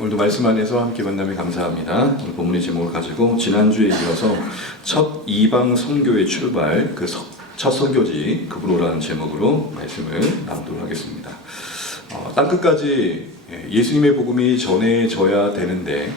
오늘도 말씀 안에서 함께 만나면 감사합니다. 오늘 본문의 제목을 가지고 지난주에 이어서 첫 이방 선교의 출발, 첫 선교지 급으로라는 제목으로 말씀을 나누도록 하겠습니다. 땅끝까지 예수님의 복음이 전해져야 되는데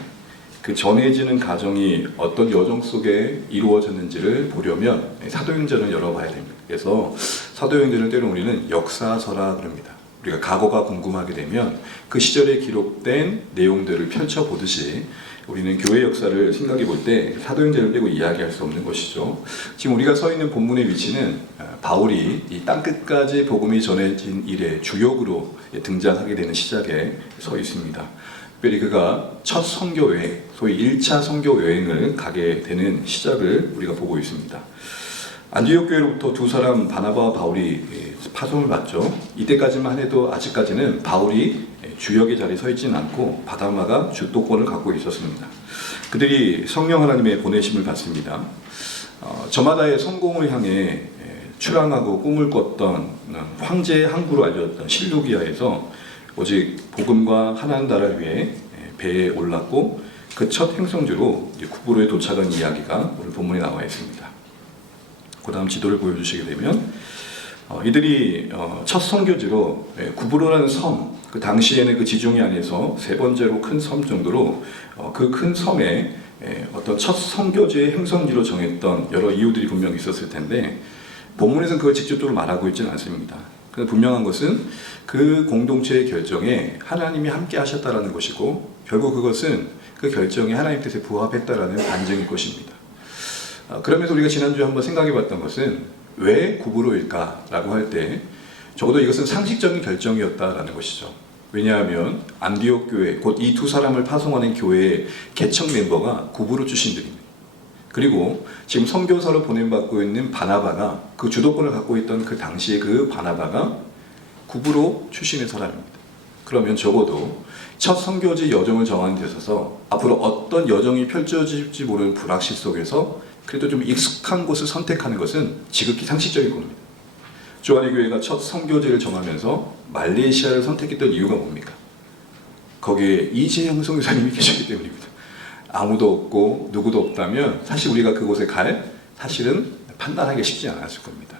그 전해지는 과정이 어떤 여정 속에 이루어졌는지를 보려면 사도행전을 열어봐야 됩니다. 그래서 사도행전을 때로 우리는 역사서라 그럽니다. 우리가 과거가 궁금하게 되면 그 시절에 기록된 내용들을 펼쳐보듯이 우리는 교회 역사를 생각해 볼 때 사도행전을 빼고 이야기할 수 없는 것이죠. 지금 우리가 서 있는 본문의 위치는 바울이 이 땅끝까지 복음이 전해진 일의 주역으로 등장하게 되는 시작에 서 있습니다. 특별히 그가 첫 선교 여행, 소위 1차 선교 여행을 가게 되는 시작을 우리가 보고 있습니다. 안디옥 교회로부터 두 사람 바나바와 바울이 파송을 받죠. 이때까지만 해도 아직까지는 바울이 주역의 자리에 서 있지는 않고 바나바가 주도권을 갖고 있었습니다. 그들이 성령 하나님의 보내심을 받습니다. 저마다의 성공을 향해 출항하고 꿈을 꿨던 황제의 항구로 알려졌던 실루기아에서 오직 복음과 하나님 나라를 위해 배에 올랐고 그 첫 행성지로 쿠브로에 도착한 이야기가 오늘 본문에 나와 있습니다. 그 다음 지도를 보여주시게 되면 이들이 첫 선교지로 구브로라는 섬, 그 당시에는 그 지중해 안에서 세 번째로 큰 섬 정도로 그 큰 섬에 어떤 첫 선교지의 행성지로 정했던 여러 이유들이 분명히 있었을 텐데 본문에서는 그걸 직접적으로 말하고 있지는 않습니다. 그런데 분명한 것은 그 공동체의 결정에 하나님이 함께 하셨다라는 것이고 결국 그것은 그 결정에 하나님 뜻에 부합했다라는 반증일 것입니다. 그러면서 우리가 지난주에 한번 생각해 봤던 것은 왜 구브로일까라고 할 때 적어도 이것은 상식적인 결정이었다라는 것이죠. 왜냐하면 안디옥 교회, 곧 이 두 사람을 파송하는 교회의 개척 멤버가 구브로 출신들입니다. 그리고 지금 선교사로 보냄받고 있는 바나바가 그 주도권을 갖고 있던 그 당시에 그 바나바가 구브로 출신의 사람입니다. 그러면 적어도 첫 선교지 여정을 정하는 데 있어서 앞으로 어떤 여정이 펼쳐질지 모르는 불확실 속에서 그래도 좀 익숙한 곳을 선택하는 것은 지극히 상식적인 겁니다. 조한의 교회가 첫 선교지를 정하면서 말레이시아를 선택했던 이유가 뭡니까? 거기에 이재영 선교사님이 계셨기 때문입니다. 아무도 없고 누구도 없다면 사실 우리가 그곳에 갈 사실은 판단하기 쉽지 않았을 겁니다.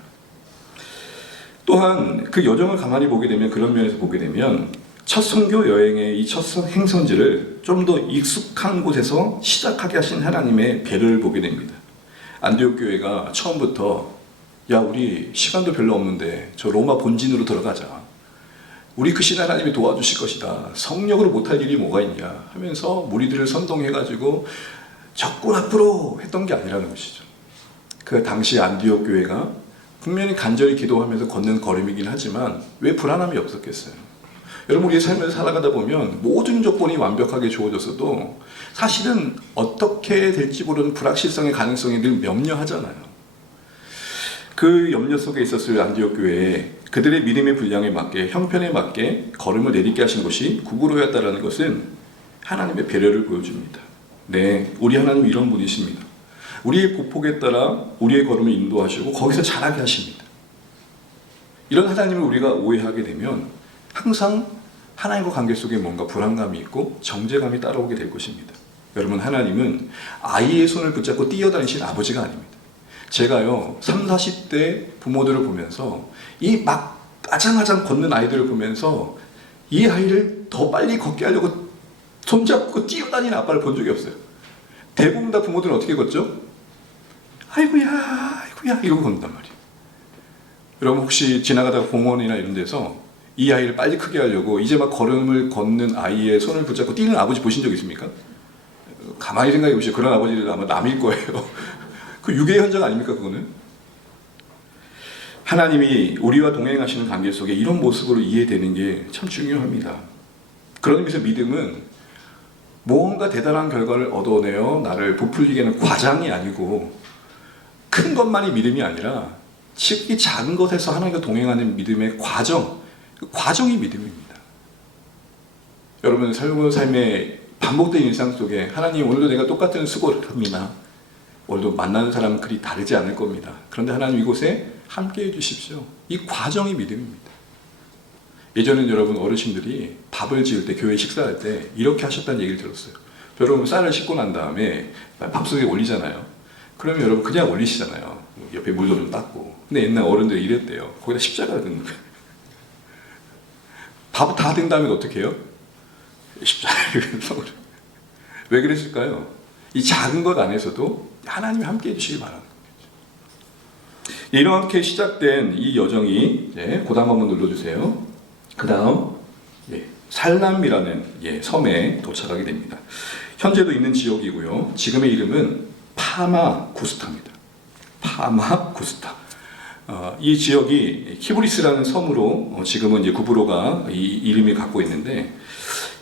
또한 그 여정을 가만히 보게 되면 그런 면에서 보게 되면 첫 선교 여행의 이 첫 행선지를 좀 더 익숙한 곳에서 시작하게 하신 하나님의 배려를 보게 됩니다. 안디옥 교회가 처음부터 야 우리 시간도 별로 없는데 저 로마 본진으로 들어가자. 우리 그 신 하나님이 도와주실 것이다. 성령으로 못할 일이 뭐가 있냐 하면서 무리들을 선동해가지고 적군 앞으로 했던 게 아니라는 것이죠. 그 당시 안디옥 교회가 분명히 간절히 기도하면서 걷는 걸음이긴 하지만 왜 불안함이 없었겠어요? 여러분 우리의 삶을 살아가다 보면 모든 조건이 완벽하게 주어졌어도 사실은 어떻게 될지 모르는 불확실성의 가능성이 늘 염려하잖아요. 그 염려 속에 있었을 안디옥 교회에 그들의 믿음의 분량에 맞게 형편에 맞게 걸음을 내딛게 하신 것이 구브로였다라는 것은 하나님의 배려를 보여줍니다. 네, 우리 하나님 이런 분이십니다. 우리의 보폭에 따라 우리의 걸음을 인도하시고 거기서 자라게 하십니다. 이런 하나님을 우리가 오해하게 되면 항상 하나님과 관계 속에 뭔가 불안감이 있고 정죄감이 따라오게 될 것입니다. 여러분 하나님은 아이의 손을 붙잡고 뛰어다니신 아버지가 아닙니다. 제가요 30, 40대 부모들을 보면서 이 막 아장아장 걷는 아이들을 보면서 이 아이를 더 빨리 걷게 하려고 손잡고 뛰어다니는 아빠를 본 적이 없어요. 대부분 다 부모들은 어떻게 걷죠? 아이고야 아이고야 이러고 걷는단 말이에요. 여러분 혹시 지나가다가 공원이나 이런 데서 이 아이를 빨리 크게 하려고 이제 막 걸음을 걷는 아이의 손을 붙잡고 뛰는 아버지 보신 적 있습니까? 가만히 생각해 보시죠. 그런 아버지는 아마 남일 거예요. 그 유괴의 현장 아닙니까 그거는? 하나님이 우리와 동행하시는 관계 속에 이런 모습으로 이해되는 게 참 중요합니다. 그런 의미에서 믿음은 뭔가 대단한 결과를 얻어내어 나를 부풀리게 하는 과정이 아니고 큰 것만이 믿음이 아니라 지극히 작은 것에서 하나님과 동행하는 믿음의 과정, 그 과정이 믿음입니다. 여러분 삶의 반복된 일상 속에 하나님 오늘도 내가 똑같은 수고를 합니다. 오늘도 만나는 사람은 그리 다르지 않을 겁니다. 그런데 하나님 이곳에 함께 해주십시오. 이 과정이 믿음입니다. 예전엔 여러분 어르신들이 밥을 지을 때, 교회 식사할 때 이렇게 하셨다는 얘기를 들었어요. 여러분 쌀을 씻고 난 다음에 밥속에 올리잖아요. 그러면 여러분 그냥 올리시잖아요. 옆에 물도 좀 닦고. 근데 옛날 어른들이 이랬대요. 거기다 십자가를 긋는 거예요. 밥 다 된 다음에 어떻게 해요? 십자가를 긋는 거예요. 왜 그랬을까요? 이 작은 것 안에서도 하나님이 함께 해주시기 바랍니다. 이렇게 시작된 이 여정이 이제 고담 한번 눌러주세요. 그 다음 살람이라는 섬에 도착하게 됩니다. 현재도 있는 지역이고요. 지금의 이름은 파마구스타입니다. 파마구스타. 이 지역이 키브리스라는 섬으로 지금은 이제 구브로가 이 이름이 갖고 있는데,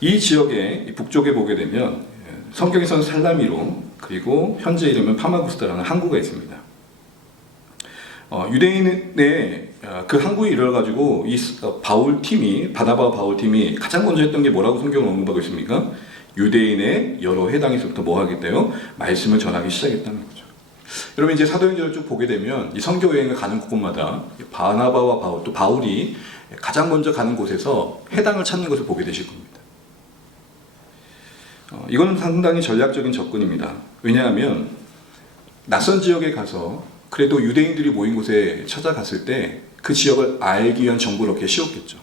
이 지역의 북쪽에 보게 되면 성경에서는 살라미로, 그리고 현재 이름은 파마구스타라는 항구가 있습니다. 유대인의 그 항구에 이르러가지고 이 바울 팀이, 바나바와 바울 팀이 가장 먼저 했던 게 뭐라고 성경을 언급하고 있습니까? 유대인의 여러 회당에서부터 뭐 하겠대요? 말씀을 전하기 시작했다는 거죠. 여러분 이제 사도행전을 쭉 보게 되면 이 선교 여행을 가는 곳마다 바나바와 바울, 또 바울이 가장 먼저 가는 곳에서 회당을 찾는 것을 보게 되실 겁니다. 이건 상당히 전략적인 접근입니다. 왜냐하면 낯선 지역에 가서 그래도 유대인들이 모인 곳에 찾아갔을 때 그 지역을 알기 위한 정보를 얻기 쉬웠겠죠.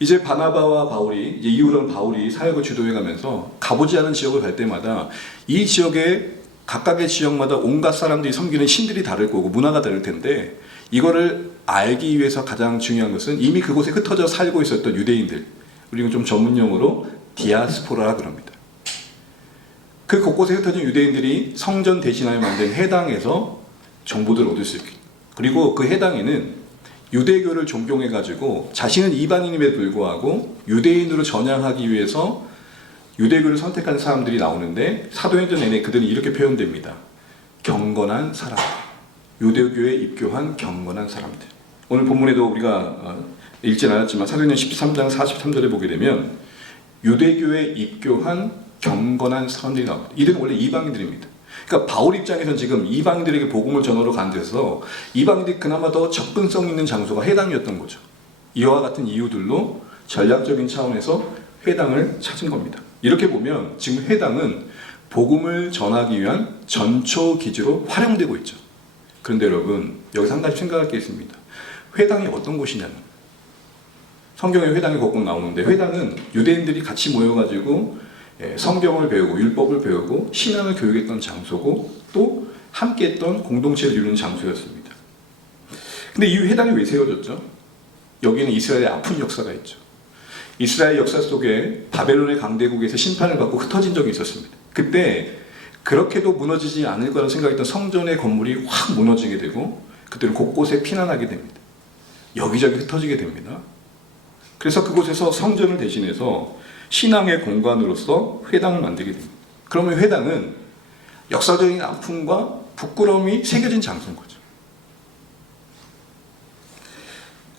이제 바나바와 바울이, 이제 이후로는 바울이 사역을 주도해가면서 가보지 않은 지역을 갈 때마다 이 지역에, 각각의 지역마다 온갖 사람들이 섬기는 신들이 다를 거고 문화가 다를 텐데, 이거를 알기 위해서 가장 중요한 것은 이미 그곳에 흩어져 살고 있었던 유대인들, 우리는 좀 전문용어로 디아스포라라 그럽니다. 그 곳곳에 흩어진 유대인들이 성전 대신하여 만든 회당에서 정보들을 얻을 수 있게, 그리고 그 해당에는 유대교를 존경해가지고 자신은 이방인임에도 불구하고 유대인으로 전향하기 위해서 유대교를 선택한 사람들이 나오는데, 사도행전 내내 그들은 이렇게 표현됩니다. 경건한 사람, 유대교에 입교한 경건한 사람들. 오늘 본문에도 우리가 읽진 않았지만 사도행전 13장 43절에 보게 되면 유대교에 입교한 경건한 사람들이 나옵니다. 이들은 원래 이방인들입니다. 그러니까 바울 입장에서는 지금 이방인들에게 복음을 전하러 간 데서 이방인들이 그나마 더 접근성 있는 장소가 회당이었던 거죠. 이와 같은 이유들로 전략적인 차원에서 회당을 찾은 겁니다. 이렇게 보면 지금 회당은 복음을 전하기 위한 전초 기지로 활용되고 있죠. 그런데 여러분 여기서 한 가지 생각할 게 있습니다. 회당이 어떤 곳이냐는, 성경에 회당이 거꾸로 나오는데, 회당은 유대인들이 같이 모여가지고 성경을 배우고 율법을 배우고 신앙을 교육했던 장소고 또 함께했던 공동체를 이루는 장소였습니다. 근데 이 회당이 왜 세워졌죠? 여기는 이스라엘의 아픈 역사가 있죠. 이스라엘 역사 속에 바벨론의 강대국에서 심판을 받고 흩어진 적이 있었습니다. 그때 그렇게도 무너지지 않을 거라고 생각했던 성전의 건물이 확 무너지게 되고 그들은 곳곳에 피난하게 됩니다. 여기저기 흩어지게 됩니다. 그래서 그곳에서 성전을 대신해서 신앙의 공간으로서 회당을 만들게 됩니다. 그러면 회당은 역사적인 아픔과 부끄러움이 새겨진 장소인 거죠.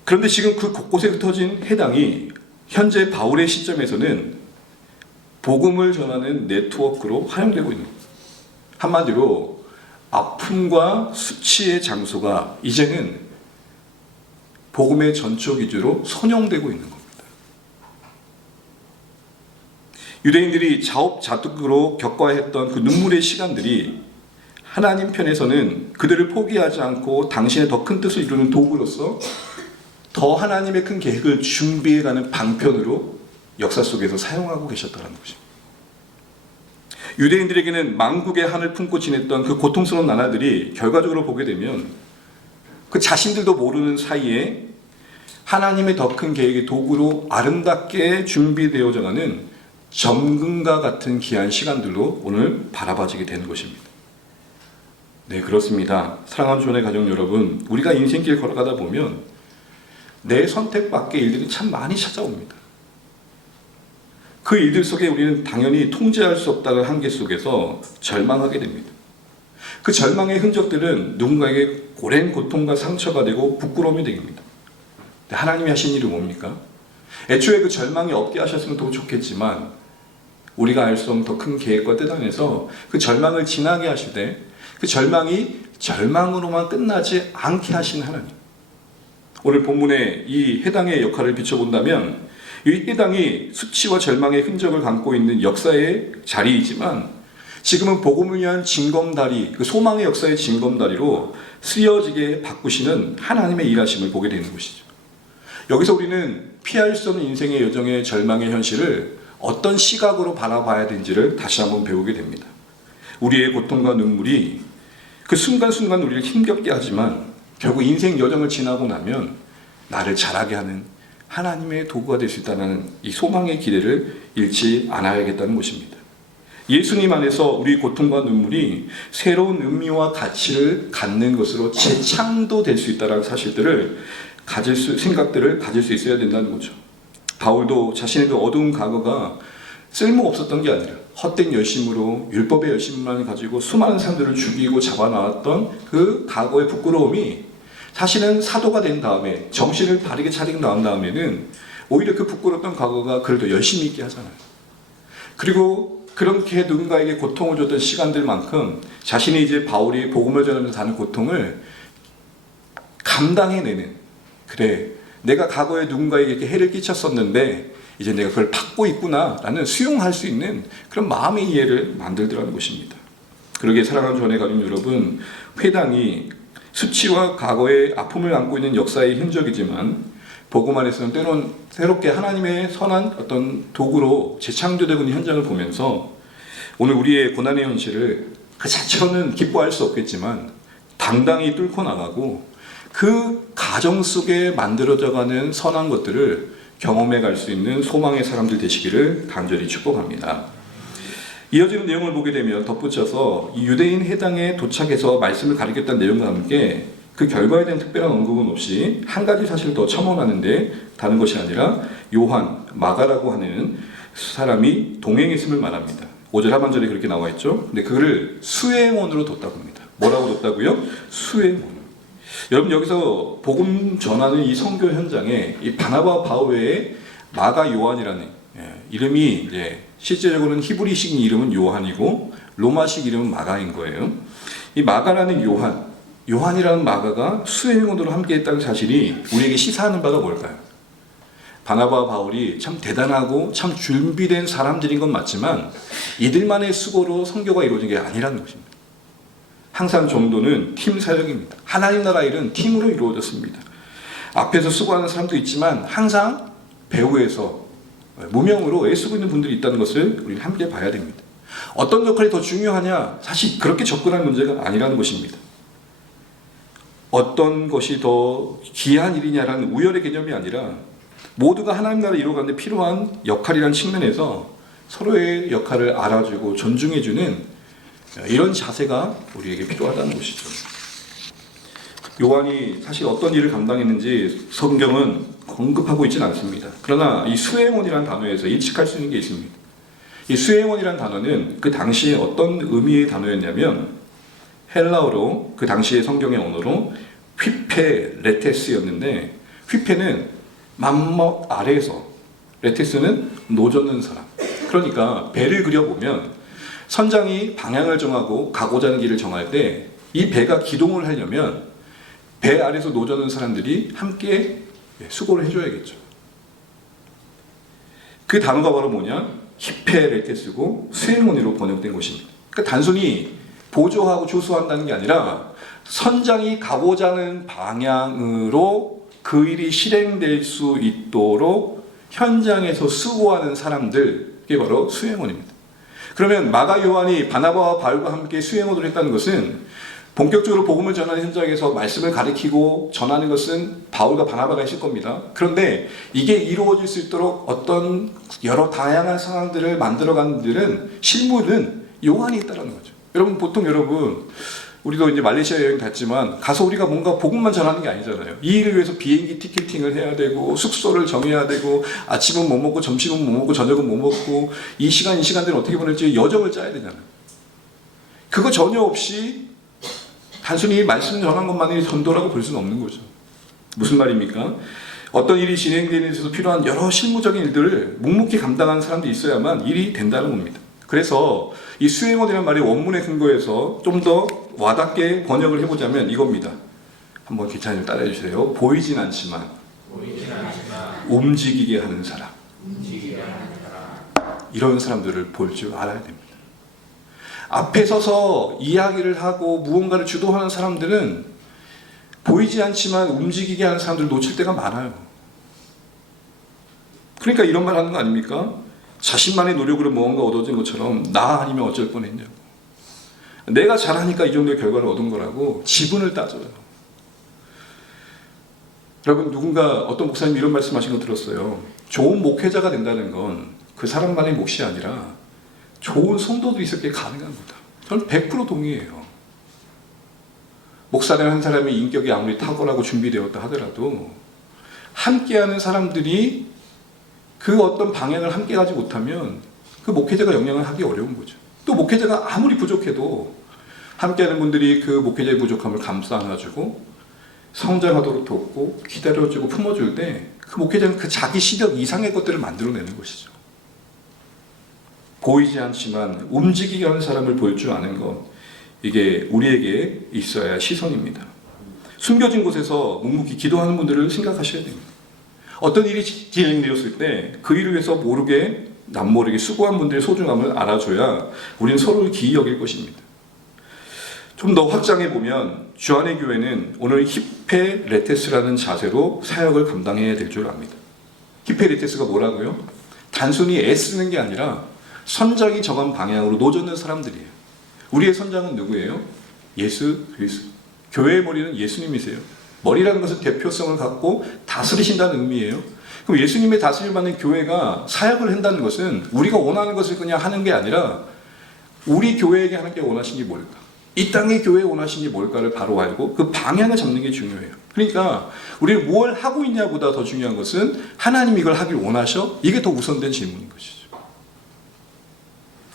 그런데 지금 그 곳곳에 흩어진 회당이 현재 바울의 시점에서는 복음을 전하는 네트워크로 활용되고 있는 거예요. 한마디로 아픔과 수치의 장소가 이제는 복음의 전초 기주로 선용되고 있는 겁니다. 유대인들이 자업자득으로 겪어했던 그 눈물의 시간들이 하나님 편에서는 그들을 포기하지 않고 당신의 더 큰 뜻을 이루는 도구로서 더 하나님의 큰 계획을 준비해가는 방편으로 역사 속에서 사용하고 계셨다는 것입니다. 유대인들에게는 만국의 한을 품고 지냈던 그 고통스러운 나라들이 결과적으로 보게 되면 그 자신들도 모르는 사이에 하나님의 더 큰 계획의 도구로 아름답게 준비되어져가는 점금과 같은 귀한 시간들로 오늘 바라봐지게 되는 것입니다. 네, 그렇습니다. 사랑하는 주원의 가족 여러분, 우리가 인생길 걸어가다 보면 내 선택 밖의 일들이 참 많이 찾아옵니다. 그 일들 속에 우리는 당연히 통제할 수 없다는 한계 속에서 절망하게 됩니다. 그 절망의 흔적들은 누군가에게 오랜 고통과 상처가 되고 부끄러움이 됩니다. 하나님이 하신 일이 뭡니까? 애초에 그 절망이 없게 하셨으면 더 좋겠지만 우리가 알 수 없는 더 큰 계획과 뜻 안에서 그 절망을 지나게 하시되 그 절망이 절망으로만 끝나지 않게 하신 하나님. 오늘 본문의 이 해당의 역할을 비춰본다면 이 해당이 수치와 절망의 흔적을 감고 있는 역사의 자리이지만 지금은 복음을 위한 징검다리, 그 소망의 역사의 징검다리로 쓰여지게 바꾸시는 하나님의 일하심을 보게 되는 것이죠. 여기서 우리는 피할 수 없는 인생의 여정의 절망의 현실을 어떤 시각으로 바라봐야 되는지를 다시 한번 배우게 됩니다. 우리의 고통과 눈물이 그 순간순간 우리를 힘겹게 하지만 결국 인생 여정을 지나고 나면 나를 자라게 하는 하나님의 도구가 될 수 있다는 이 소망의 기대를 잃지 않아야겠다는 것입니다. 예수님 안에서 우리 고통과 눈물이 새로운 의미와 가치를 갖는 것으로 재창조될 수 있다는 사실들을 생각들을 가질 수 있어야 된다는 거죠. 바울도 자신의 그 어두운 과거가 쓸모없었던 게 아니라 헛된 열심으로 율법의 열심만 가지고 수많은 사람들을 죽이고 잡아나왔던 그 과거의 부끄러움이 사실은 사도가 된 다음에 정신을 바르게 차리고 나온 다음에는 오히려 그 부끄러웠던 과거가 그를 더 열심히 있게 하잖아요. 그리고 그렇게 누군가에게 고통을 줬던 시간들만큼 자신이 이제 바울이 복음을 전하면서 사는 고통을 감당해내는, 그래 내가 과거에 누군가에게 이렇게 해를 끼쳤었는데 이제 내가 그걸 받고 있구나 라는 수용할 수 있는 그런 마음의 이해를 만들더라는 것입니다. 그러기에 사랑하는 전에 가족 여러분, 회당이 수치와 과거의 아픔을 안고 있는 역사의 흔적이지만 복음 안에서는 때론 새롭게 하나님의 선한 어떤 도구로 재창조되고 있는 현장을 보면서 오늘 우리의 고난의 현실을 그 자체로는 기뻐할 수 없겠지만 당당히 뚫고 나가고 그 가정 속에 만들어져가는 선한 것들을 경험해 갈 수 있는 소망의 사람들 되시기를 간절히 축복합니다. 이어지는 내용을 보게 되면 덧붙여서 이 유대인 해당에 도착해서 말씀을 가르쳤다는 내용과 함께 그 결과에 대한 특별한 언급은 없이 한 가지 사실을 더 첨언하는데 다른 것이 아니라 요한, 마가라고 하는 사람이 동행했음을 말합니다. 5절 하반절에 그렇게 나와 있죠. 근데 그를 수행원으로 뒀다고 합니다. 뭐라고 뒀다고요? 수행원. 여러분 여기서 복음 전하는 이 선교 현장에 이 바나바 바울 외에 마가 요한이라는 이름이 이제 실제적으로는 히브리식 이름은 요한이고 로마식 이름은 마가인 거예요. 이 마가라는 요한이라는 마가가 수행원으로 함께했다는 사실이 우리에게 시사하는 바가 뭘까요? 바나바와 바울이 참 대단하고 참 준비된 사람들인 건 맞지만 이들만의 수고로 선교가 이루어진 게 아니라는 것입니다. 항상 전도는 팀 사역입니다. 하나님 나라 일은 팀으로 이루어졌습니다. 앞에서 수고하는 사람도 있지만 항상 배후에서 무명으로 애쓰고 있는 분들이 있다는 것을 우리는 함께 봐야 됩니다. 어떤 역할이 더 중요하냐? 사실 그렇게 접근할 문제가 아니라는 것입니다. 어떤 것이 더 귀한 일이냐라는 우열의 개념이 아니라 모두가 하나님 나라를 이루어가는 데 필요한 역할이라는 측면에서 서로의 역할을 알아주고 존중해주는 이런 자세가 우리에게 필요하다는 것이죠. 요한이 사실 어떤 일을 감당했는지 성경은 언급하고 있지는 않습니다. 그러나 이 수행원이라는 단어에서 예측할 수 있는 게 있습니다. 이 수행원이라는 단어는 그 당시에 어떤 의미의 단어였냐면 헬라어로 그 당시의 성경의 언어로 휘페 레테스였는데 휘페는 맘먹 아래에서 레테스는 노젓는 사람. 그러니까 배를 그려보면 선장이 방향을 정하고 가고자 하는 길을 정할 때 이 배가 기동을 하려면 배 아래에서 노젓는 사람들이 함께 수고를 해줘야겠죠. 그 단어가 바로 뭐냐? 히페레테스고 수행원으로 번역된 것입니다. 그러니까 단순히 보조하고 조수한다는 게 아니라 선장이 가고자 하는 방향으로 그 일이 실행될 수 있도록 현장에서 수고하는 사람들, 그게 바로 수행원입니다. 그러면 마가 요한이 바나바와 바울과 함께 수행원으로 했다는 것은 본격적으로 복음을 전하는 현장에서 말씀을 가리키고 전하는 것은 바울과 바나바가 했을 겁니다. 그런데 이게 이루어질 수 있도록 어떤 여러 다양한 상황들을 만들어가는 데는 실무는 요한이 있다는 거죠. 여러분 우리도 이제 말레이시아 여행 갔지만 가서 우리가 뭔가 복음만 전하는 게 아니잖아요. 이 일을 위해서 비행기 티켓팅을 해야 되고 숙소를 정해야 되고 아침은 뭐 먹고 점심은 뭐 먹고 저녁은 뭐 먹고 이 시간들을 어떻게 보낼지 여정을 짜야 되잖아요. 그거 전혀 없이 단순히 말씀 전한 것만이 전도라고 볼 수는 없는 거죠. 무슨 말입니까? 어떤 일이 진행되는 데서 필요한 여러 실무적인 일들을 묵묵히 감당하는 사람들이 있어야만 일이 된다는 겁니다. 그래서 이 수행원이라는 말이 원문의 근거에서 좀 더 와닿게 번역을 해보자면 이겁니다. 한번 기차님 따라해 주세요. 보이진 않지만 움직이게 하는 사람. 이런 사람들을 볼 줄 알아야 됩니다. 앞에 서서 이야기를 하고 무언가를 주도하는 사람들은 보이지 않지만 움직이게 하는 사람들을 놓칠 때가 많아요. 그러니까 이런 말 하는 거 아닙니까? 자신만의 노력으로 무언가 얻어진 것처럼 나 아니면 어쩔 뻔했냐고. 내가 잘하니까 이 정도의 결과를 얻은 거라고 지분을 따져요. 여러분, 누군가 어떤 목사님이 이런 말씀하신 거 들었어요. 좋은 목회자가 된다는 건 그 사람만의 몫이 아니라 좋은 성도도 있을 게 가능한 거다. 저는 100% 동의해요. 목사라는 한 사람의 인격이 아무리 탁월하고 준비되었다 하더라도 함께하는 사람들이 그 어떤 방향을 함께 가지 못하면 그 목회자가 영향을 하기 어려운 거죠. 또 목회자가 아무리 부족해도 함께하는 분들이 그 목회자의 부족함을 감싸 안아주고 성장하도록 돕고 기다려주고 품어줄 때 그 목회자는 그 자기 시력 이상의 것들을 만들어내는 것이죠. 보이지 않지만 움직이게 하는 사람을 볼 줄 아는 것, 이게 우리에게 있어야 할 시선입니다. 숨겨진 곳에서 묵묵히 기도하는 분들을 생각하셔야 됩니다. 어떤 일이 진행되었을 때 그 일을 위해서 모르게 남모르게 수고한 분들의 소중함을 알아줘야 우리는 서로를 기이 여길 것입니다. 좀 더 확장해 보면 주안의 교회는 오늘 히페레테스라는 자세로 사역을 감당해야 될 줄 압니다. 히페레테스가 뭐라고요? 단순히 애쓰는 게 아니라 선장이 정한 방향으로 노젓는 사람들이에요. 우리의 선장은 누구예요? 예수 그리스도. 교회의 머리는 예수님이세요. 머리라는 것은 대표성을 갖고 다스리신다는 의미예요. 그럼 예수님의 다스림을 받는 교회가 사역을 한다는 것은 우리가 원하는 것을 그냥 하는 게 아니라 우리 교회에게 하나님께 원하신 게 뭘까? 이 땅의 교회에 원하신 게 뭘까를 바로 알고 그 방향을 잡는 게 중요해요. 그러니까 우리가 뭘 하고 있냐보다 더 중요한 것은 하나님이 이걸 하길 원하셔? 이게 더 우선된 질문인 것이죠.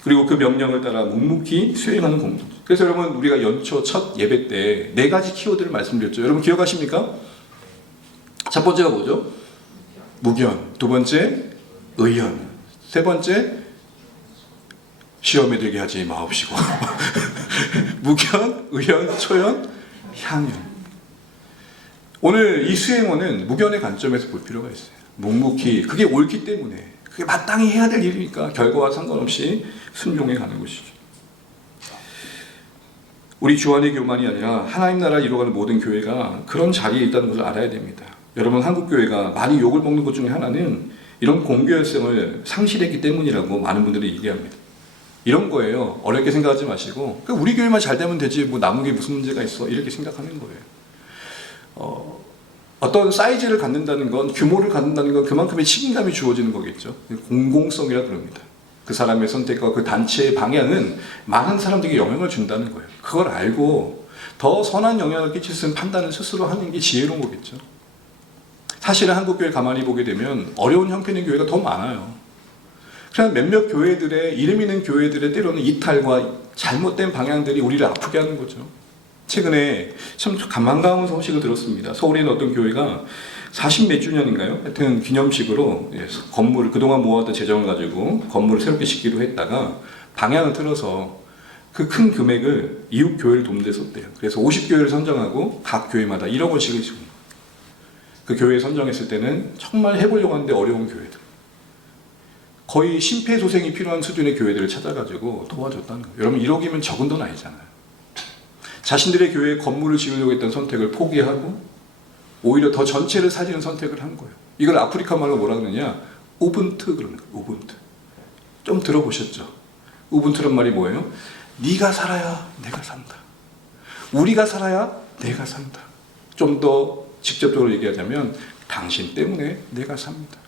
그리고 그 명령을 따라 묵묵히 수행하는 공동. 그래서 여러분, 우리가 연초 첫 예배 때 4가지 키워드를 말씀드렸죠. 여러분 기억하십니까? 첫 번째가 뭐죠? 무견. 두 번째 의연. 세 번째 시험에 들게 하지 마옵시고. 무견, 의연, 초연, 향연. 오늘 이 수행원은 무견의 관점에서 볼 필요가 있어요. 묵묵히, 그게 옳기 때문에, 그게 마땅히 해야 될 일이니까 결과와 상관없이 순종해 가는 것이죠. 우리 주안의 교만이 아니라 하나님 나라를 이루어가는 모든 교회가 그런 자리에 있다는 것을 알아야 됩니다. 여러분, 한국 교회가 많이 욕을 먹는 것 중에 하나는 이런 공교열성을 상실했기 때문이라고 많은 분들이 얘기합니다. 이런 거예요. 어렵게 생각하지 마시고 우리 교회만 잘 되면 되지 뭐 남은 게 무슨 문제가 있어, 이렇게 생각하는 거예요. 어떤 사이즈를 갖는다는 건, 규모를 갖는다는 건 그만큼의 책임감이 주어지는 거겠죠. 공공성이라 그럽니다. 그 사람의 선택과 그 단체의 방향은 많은 사람들에게 영향을 준다는 거예요. 그걸 알고 더 선한 영향을 끼칠 수 있는 판단을 스스로 하는 게 지혜로운 거겠죠. 사실은 한국교회 가만히 보게 되면 어려운 형편의 교회가 더 많아요. 그냥 몇몇 교회들의, 이름 있는 교회들의 때로는 이탈과 잘못된 방향들이 우리를 아프게 하는 거죠. 최근에 참 반가운 소식을 들었습니다. 서울에 있는 어떤 교회가 40몇 주년인가요? 하여튼 기념식으로 건물을, 그동안 모아둔 재정을 가지고 건물을 새롭게 짓기로 했다가 방향을 틀어서 그 큰 금액을 이웃 교회를 돕는 데 썼대요. 그래서 50교회를 선정하고 각 교회마다 1억 원씩을 주고, 그 교회 선정했을 때는 정말 해보려고 하는데 어려운 교회들, 거의 심폐소생이 필요한 수준의 교회들을 찾아가지고 도와줬다는 거예요. 여러분, 1억이면 적은 돈 아니잖아요. 자신들의 교회에 건물을 지으려고 했던 선택을 포기하고 오히려 더 전체를 살리는 선택을 한 거예요. 이걸 아프리카 말로 뭐라 그러냐? 우분투 그러는 거예요. 우분투. 좀 들어보셨죠? 우분투란 말이 뭐예요? 네가 살아야 내가 산다. 우리가 살아야 내가 산다. 좀 더 직접적으로 얘기하자면 당신 때문에 내가 삽니다.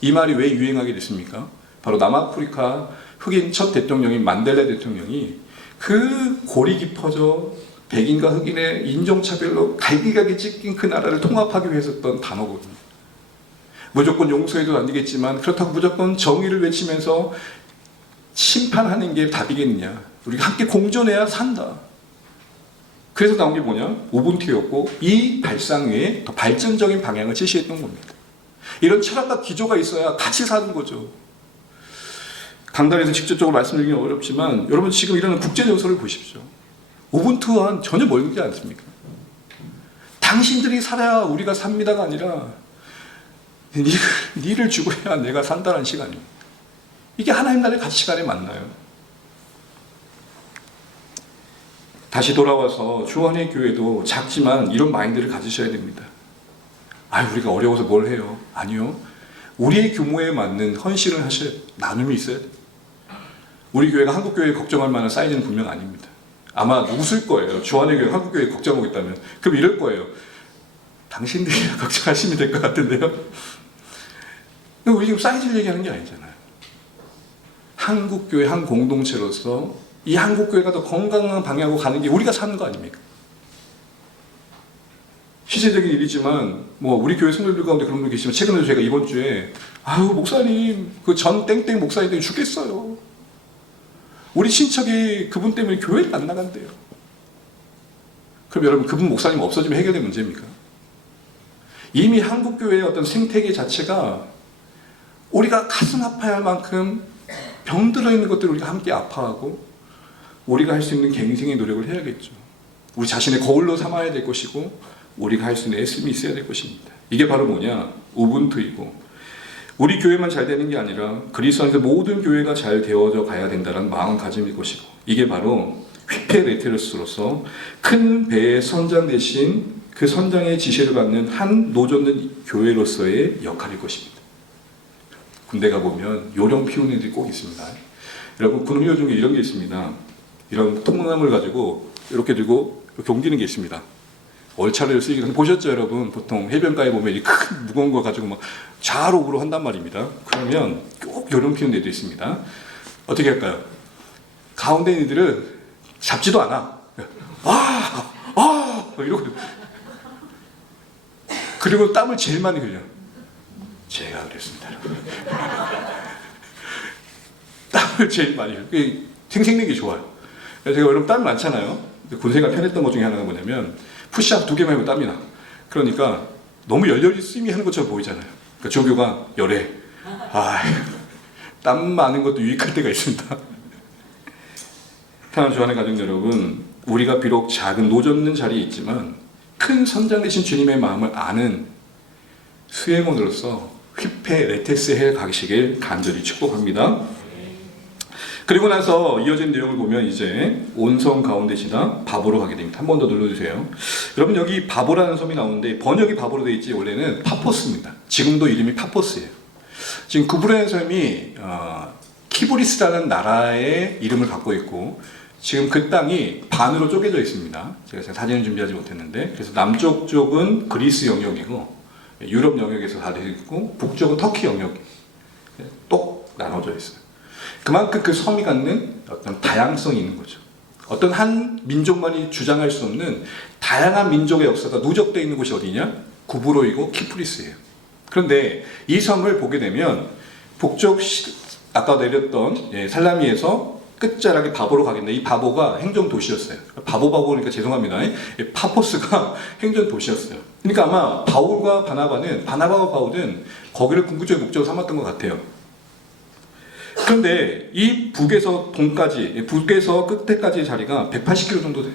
이 말이 왜 유행하게 됐습니까? 바로 남아프리카 흑인 첫 대통령인 만델라 대통령이 그 골이 깊어져 백인과 흑인의 인종차별로 갈기갈기 찢긴 그 나라를 통합하기 위해서 썼던 단어거든요. 무조건 용서해도 안 되겠지만 그렇다고 무조건 정의를 외치면서 심판하는 게 답이겠느냐. 우리가 함께 공존해야 산다. 그래서 나온 게 뭐냐? 우분투였고, 이 발상 위에 더 발전적인 방향을 제시했던 겁니다. 이런 철학과 기조가 있어야 같이 사는 거죠. 강단에서 직접적으로 말씀드리기는 어렵지만 여러분, 지금 일어나는 국제정서를 보십시오. 우분투와는 전혀 멀지 않습니까? 당신들이 살아야 우리가 삽니다가 아니라 니를 죽어야 내가 산다는 시간입니다. 이게 하나님 나라의 가치관에 맞나요? 다시 돌아와서 주안의 교회도 작지만 이런 마인드를 가지셔야 됩니다. 우리가 어려워서 뭘 해요? 아니요. 우리의 규모에 맞는 헌신을 하셔야 돼요. 나눔이 있어야 돼요. 우리 교회가 한국교회에 걱정할 만한 사이즈는 분명 아닙니다. 아마 웃을 거예요. 주안의 교회, 한국교회에 걱정하고 있다면. 그럼 이럴 거예요. 당신들이 걱정하시면 될 것 같은데요. 우리 지금 사이즈를 얘기하는 게 아니잖아요. 한국교회 한 공동체로서 이 한국교회가 더 건강한 방향으로 가는 게 우리가 사는 거 아닙니까? 시대적인 일이지만 우리 교회 성도들 가운데 그런 분 계시면 최근에 제가 이번 주에 목사님 그 전 땡땡 목사님들이 죽겠어요. 우리 친척이 그분 때문에 교회를 안 나간대요. 그럼 여러분 그분 목사님 없어지면 해결될 문제입니까? 이미 한국교회의 어떤 생태계 자체가 우리가 가슴 아파야 할 만큼 병들어 있는 것들을 우리가 함께 아파하고 우리가 할 수 있는 갱생의 노력을 해야겠죠. 우리 자신의 거울로 삼아야 될 것이고 우리가 할 수 있는 애씀이 있어야 될 것입니다. 이게 바로 뭐냐? 우분투이고 우리 교회만 잘 되는 게 아니라 그리스도 안에서 모든 교회가 잘 되어져 가야 된다는 마음 가짐일 것이고 이게 바로 휘페레테르스로서 큰 배의 선장 대신 그 선장의 지시를 받는 한 노젓는 교회로서의 역할일 것입니다. 군대 가보면 요령 피우는 애들이 꼭 있습니다. 여러분 군의료 중에 이런 게 있습니다. 이런 통나무를 가지고 이렇게 들고 이렇게 옮기는 게 있습니다. 월차를 쓰기 전에 보셨죠 여러분? 보통 해변가에 보면 이 큰 무거운 거 가지고 막 좌로우로 한단 말입니다. 그러면 꼭 요령 피우는 애도 있습니다. 어떻게 할까요? 가운데 있는 애들은 잡지도 않아. 이러고 그리고 땀을 제일 많이 흘려. 제가 그랬습니다. 땀을 제일 많이 흘려. 생생내기 좋아요. 제가 여러분 땀이 많잖아요. 군생활 편했던 것 중에 하나가 뭐냐면 푸시업 2개만 해도 땀이 나. 그러니까 너무 열심히 하는 것처럼 보이잖아요. 그러니까 조교가 열해. 땀 많은 것도 유익할 때가 있습니다. 사랑하는 주안의 가족 여러분, 우리가 비록 작은 노젓는 자리에 있지만 큰 선장 되신 주님의 마음을 아는 수행원으로서 휘페레테스해 가시길 간절히 축복합니다. 그리고 나서 이어진 내용을 보면 이제 온성 가운데 지나 바보로 가게 됩니다. 한 번 더 눌러주세요. 여러분 여기 바보라는 섬이 나오는데 번역이 바보로 되어 있지 원래는 파포스입니다. 지금도 이름이 파포스예요. 지금 구브라는 섬이 키브리스라는 나라의 이름을 갖고 있고 지금 그 땅이 반으로 쪼개져 있습니다. 제가 사진을 준비하지 못했는데 그래서 남쪽 쪽은 그리스 영역이고 유럽 영역에서 다 되어 있고 북쪽은 터키 영역이 똑 나눠져 있어요. 그만큼 그 섬이 갖는 어떤 다양성이 있는 거죠. 어떤 한 민족만이 주장할 수 없는 다양한 민족의 역사가 누적되어 있는 곳이 어디냐? 구브로이고 키프리스예요. 그런데 이 섬을 보게 되면 북쪽 아까 내렸던 살라미에서 끝자락에 바보로 가겠네. 이 바보가 행정 도시였어요. 바보니까 죄송합니다. 파포스가 행정 도시였어요. 그러니까 아마 바울과 바나바와 바울은 거기를 궁극적인 목적으로 삼았던 것 같아요. 그런데 이 북에서 동까지, 북에서 끝에까지의 자리가 180km 정도 돼요.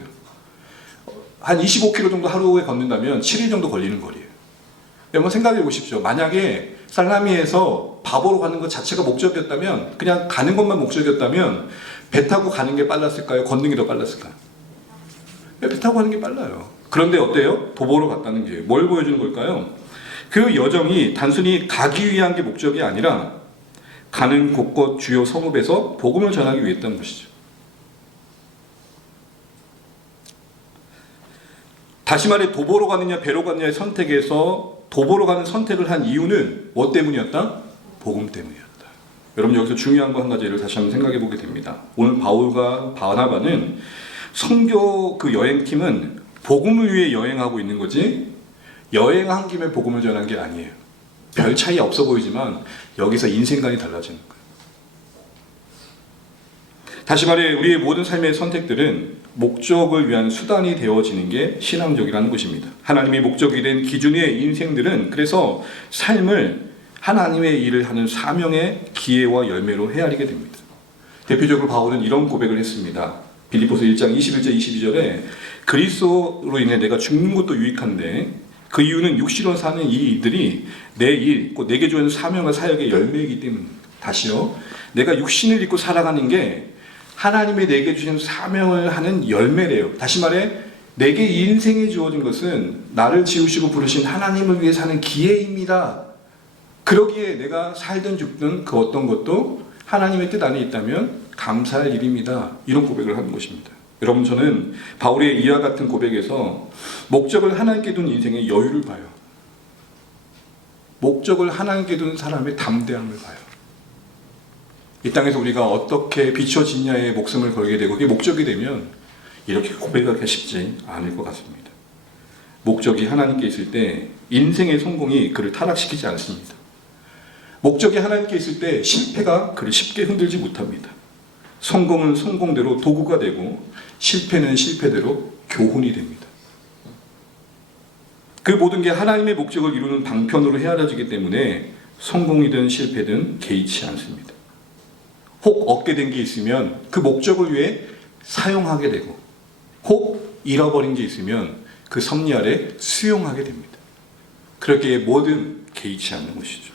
한 25km 정도 하루에 걷는다면 7일 정도 걸리는 거리예요. 한번 생각해 보십시오. 만약에 살라미에서 바보로 가는 것 자체가 목적이었다면, 그냥 가는 것만 목적이었다면 배 타고 가는 게 빨랐을까요? 걷는 게 더 빨랐을까요? 배 타고 가는 게 빨라요. 그런데 어때요? 도보로 갔다는 게 뭘 보여주는 걸까요? 그 여정이 단순히 가기 위한 게 목적이 아니라 가는 곳곳 주요 성읍에서 복음을 전하기 위해 했던 것이죠. 다시 말해 도보로 가느냐 배로 가느냐의 선택에서 도보로 가는 선택을 한 이유는 뭐 때문이었다? 복음 때문이었다. 여러분 여기서 중요한 거 한 가지를 다시 한번 생각해 보게 됩니다. 오늘 바울과 바나바는 선교 그 여행팀은 복음을 위해 여행하고 있는 거지 여행한 김에 복음을 전한 게 아니에요. 별 차이 없어 보이지만 여기서 인생관이 달라지는 거예요. 다시 말해 우리의 모든 삶의 선택들은 목적을 위한 수단이 되어지는 게 신앙적이라는 것입니다. 하나님의 목적이 된 기준의 인생들은 그래서 삶을 하나님의 일을 하는 사명의 기회와 열매로 헤아리게 됩니다. 대표적으로 바울은 이런 고백을 했습니다. 빌립보서 1장 21절 22절에 그리스도로 인해 내가 죽는 것도 유익한데 그 이유는 육신으로 사는 이들이 내 일, 곧 내게 주는 사명과 사역의 열매이기 때문입니다. 다시요. 내가 육신을 입고 살아가는 게 하나님이 내게 주신 사명을 하는 열매래요. 다시 말해 내게 인생에 주어진 것은 나를 지으시고 부르신 하나님을 위해 사는 기회입니다. 그러기에 내가 살든 죽든 그 어떤 것도 하나님의 뜻 안에 있다면 감사할 일입니다. 이런 고백을 하는 것입니다. 여러분, 저는 바울의 이와 같은 고백에서 목적을 하나님께 둔 인생의 여유를 봐요. 목적을 하나님께 둔 사람의 담대함을 봐요. 이 땅에서 우리가 어떻게 비춰지냐에 목숨을 걸게 되고 그게 목적이 되면 이렇게 고백하기가 쉽지 않을 것 같습니다. 목적이 하나님께 있을 때 인생의 성공이 그를 타락시키지 않습니다. 목적이 하나님께 있을 때 실패가 그를 쉽게 흔들지 못합니다. 성공은 성공대로 도구가 되고 실패는 실패대로 교훈이 됩니다. 그 모든 게 하나님의 목적을 이루는 방편으로 헤아려지기 때문에 성공이든 실패든 개의치 않습니다. 혹 얻게 된 게 있으면 그 목적을 위해 사용하게 되고 혹 잃어버린 게 있으면 그 섭리 아래 수용하게 됩니다. 그렇게 뭐든 개의치 않는 것이죠.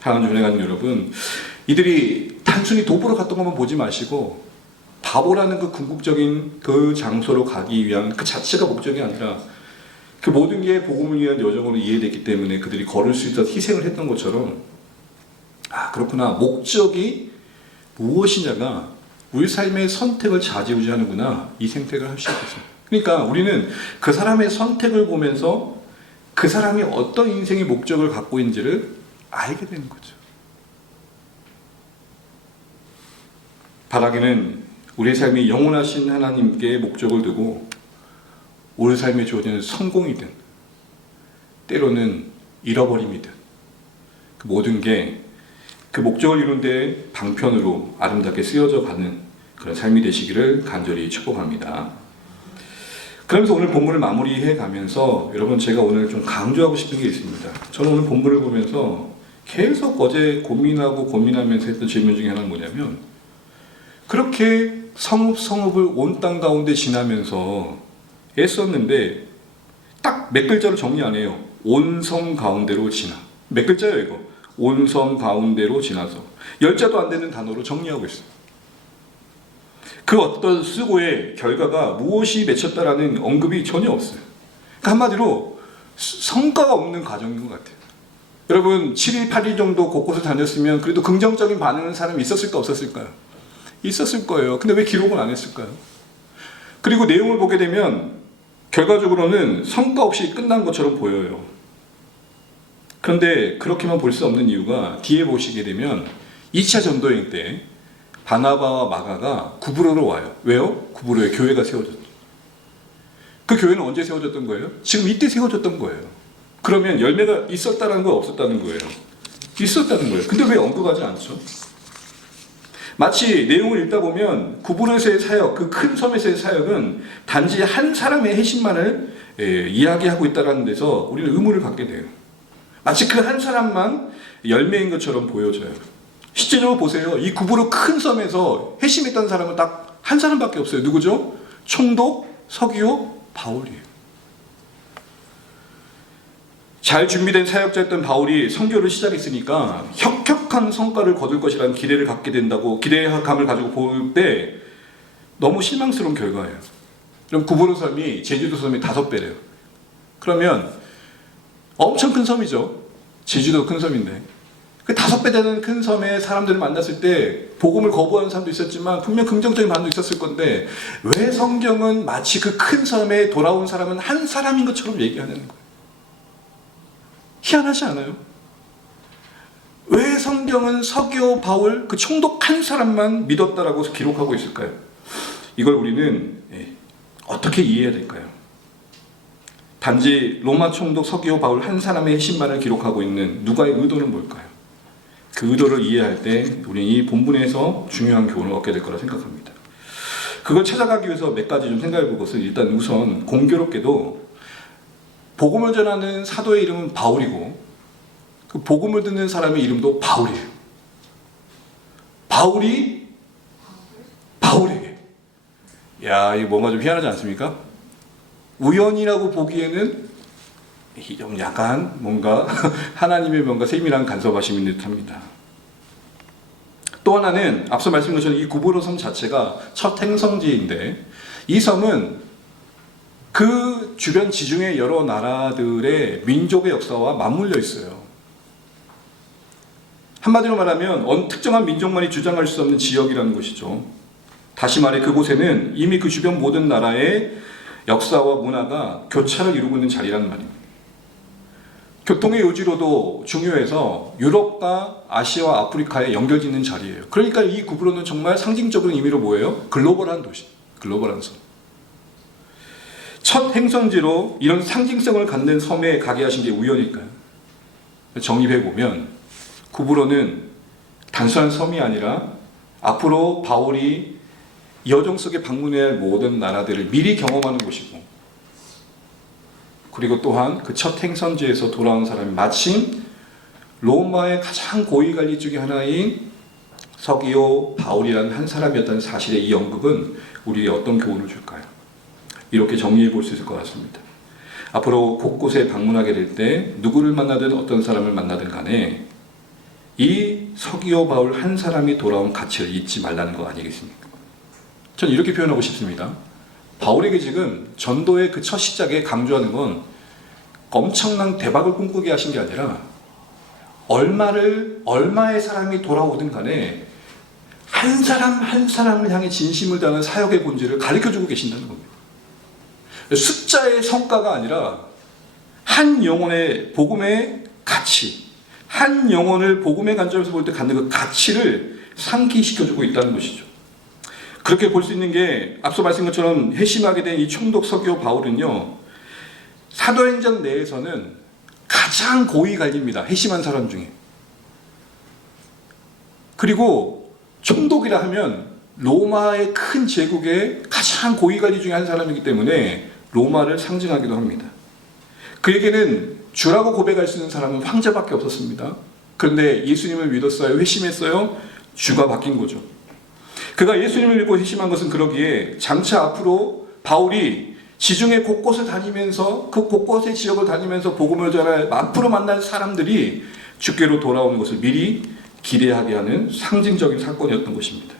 사랑하는 주님의 여러분, 이들이 단순히 도보로 갔던 것만 보지 마시고 바보라는 그 궁극적인 그 장소로 가기 위한 그 자체가 목적이 아니라 그 모든 게 복음을 위한 여정으로 이해됐기 때문에 그들이 걸을 수 있어서 희생을 했던 것처럼 그렇구나, 목적이 무엇이냐가 우리 삶의 선택을 좌지우지하는구나, 이 생각을 할 수 있겠습니다. 그러니까 우리는 그 사람의 선택을 보면서 그 사람이 어떤 인생의 목적을 갖고 있는지를 알게 되는 거죠. 바라기는 우리의 삶이 영원하신 하나님께 목적을 두고 우리 삶에 주어지는 성공이든 때로는 잃어버림이든 그 모든 게 그 목적을 이룬 데 방편으로 아름답게 쓰여져 가는 그런 삶이 되시기를 간절히 축복합니다. 그러면서 오늘 본문을 마무리해 가면서 여러분, 제가 오늘 좀 강조하고 싶은 게 있습니다. 저는 오늘 본문을 보면서 계속 어제 고민하면서 했던 질문 중에 하나는 뭐냐면, 그렇게 성읍을 온 땅 가운데 지나면서 애썼는데 딱 몇 글자로 정리 안 해요. 온 성 가운데로 지나. 몇 글자예요 이거? 온 성 가운데로 지나서. 10자도 안 되는 단어로 정리하고 있어요. 그 어떤 수고의 결과가 무엇이 맺혔다라는 언급이 전혀 없어요. 그러니까 한마디로 성과가 없는 과정인 것 같아요. 여러분, 7일 8일 정도 곳곳을 다녔으면 그래도 긍정적인 반응하는 사람이 있었을까 없었을까요? 있었을 거예요. 근데 왜 기록을 안 했을까요? 그리고 내용을 보게 되면 결과적으로는 성과 없이 끝난 것처럼 보여요. 그런데 그렇게만 볼 수 없는 이유가 뒤에 보시게 되면 2차 전도여행 때 바나바와 마가가 구브로로 와요. 왜요? 구브로에 교회가 세워졌죠. 그 교회는 언제 세워졌던 거예요? 지금 이때 세워졌던 거예요. 그러면 열매가 있었다는 거 없었다는 거예요? 있었다는 거예요. 근데 왜 언급하지 않죠? 마치 내용을 읽다 보면 구브로에서의 사역, 그 큰 섬에서의 사역은 단지 한 사람의 회심만을 이야기하고 있다는 데서 우리는 의문을 갖게 돼요. 마치 그 한 사람만 열매인 것처럼 보여져요. 실제로 보세요. 이 구브로 큰 섬에서 회심했던 사람은 딱 한 사람밖에 없어요. 누구죠? 총독 서기오 바울이에요. 잘 준비된 사역자였던 바울이 선교를 시작했으니까 혁혁한 성과를 거둘 것이라는 기대를 갖게 된다고, 기대감을 가지고 볼 때 너무 실망스러운 결과예요. 그럼 구브로 섬이 제주도 섬이 5배래요. 그러면 엄청 큰 섬이죠. 제주도 큰 섬인데 그 5배 되는 큰 섬에 사람들을 만났을 때 복음을 거부하는 사람도 있었지만 분명 긍정적인 반응도 있었을 건데, 왜 성경은 마치 그 큰 섬에 돌아온 사람은 한 사람인 것처럼 얘기하는 거예요? 희한하지 않아요? 왜 성경은 서기오 바울 그 총독 한 사람만 믿었다라고 기록하고 있을까요? 이걸 우리는 어떻게 이해해야 될까요? 단지 로마 총독 서기오 바울 한 사람의 회심만을 기록하고 있는 누가의 의도는 뭘까요? 그 의도를 이해할 때 우리는 이 본문에서 중요한 교훈을 얻게 될 거라 생각합니다. 그걸 찾아가기 위해서 몇 가지 좀 생각해 볼 것은, 일단 우선 공교롭게도 복음을 전하는 사도의 이름은 바울이고 그 복음을 듣는 사람의 이름도 바울이에요. 바울이 바울에게 야, 이거 뭔가 좀 희한하지 않습니까? 우연이라고 보기에는 좀 약간 뭔가 하나님의 뭔가 세밀한 간섭하심인 듯합니다. 또 하나는 앞서 말씀드린 것처럼 이 구브로 섬 자체가 첫 행성지인데, 이 섬은 그 주변 지중해 여러 나라들의 민족의 역사와 맞물려 있어요. 한마디로 말하면 어느 특정한 민족만이 주장할 수 없는 지역이라는 것이죠. 다시 말해 그곳에는 이미 그 주변 모든 나라의 역사와 문화가 교차를 이루고 있는 자리라는 말입니다. 교통의 요지로도 중요해서 유럽과 아시아와 아프리카에 연결짓는 자리예요. 그러니까 이 구브로는 정말 상징적인 의미로 뭐예요? 글로벌한 도시, 글로벌한 섬. 첫 행성지로 이런 상징성을 갖는 섬에 가게 하신 게 우연일까요? 정립해보면 구브로는 단순한 섬이 아니라 앞으로 바울이 여정 속에 방문해야 할 모든 나라들을 미리 경험하는 곳이고, 그리고 또한 그 첫 행선지에서 돌아온 사람이 마침 로마의 가장 고위 관리 중에 하나인 서기오 바울이라는 한 사람이었다는 사실의 이 연극은 우리에게 어떤 교훈을 줄까요? 이렇게 정리해 볼 수 있을 것 같습니다. 앞으로 곳곳에 방문하게 될 때 누구를 만나든 어떤 사람을 만나든 간에 이 서기오 바울 한 사람이 돌아온 가치를 잊지 말라는 거 아니겠습니까? 전 이렇게 표현하고 싶습니다. 바울에게 지금 전도의 그 첫 시작에 강조하는 건 엄청난 대박을 꿈꾸게 하신 게 아니라 얼마의 사람이 돌아오든 간에 한 사람 한 사람을 향해 진심을 다하는 사역의 본질을 가르쳐주고 계신다는 겁니다. 숫자의 성과가 아니라 한 영혼의 복음의 가치, 한 영혼을 복음의 관점에서 볼 때 갖는 그 가치를 상기시켜주고 있다는 것이죠. 그렇게 볼 수 있는 게 앞서 말씀한 것처럼 회심하게 된 이 총독 서기오 바울은요, 사도행전 내에서는 가장 고위 관리입니다. 회심한 사람 중에. 그리고 총독이라 하면 로마의 큰 제국의 가장 고위 관리 중에 한 사람이기 때문에 로마를 상징하기도 합니다. 그에게는 주라고 고백할 수 있는 사람은 황제밖에 없었습니다. 그런데 예수님을 믿었어요? 회심했어요? 주가 바뀐 거죠. 그가 예수님을 믿고 회심한 것은 그러기에 장차 앞으로 바울이 지중해 곳곳을 다니면서 그 곳곳의 지역을 다니면서 복음을 전할 앞으로 만날 사람들이 주께로 돌아오는 것을 미리 기대하게 하는 상징적인 사건이었던 것입니다.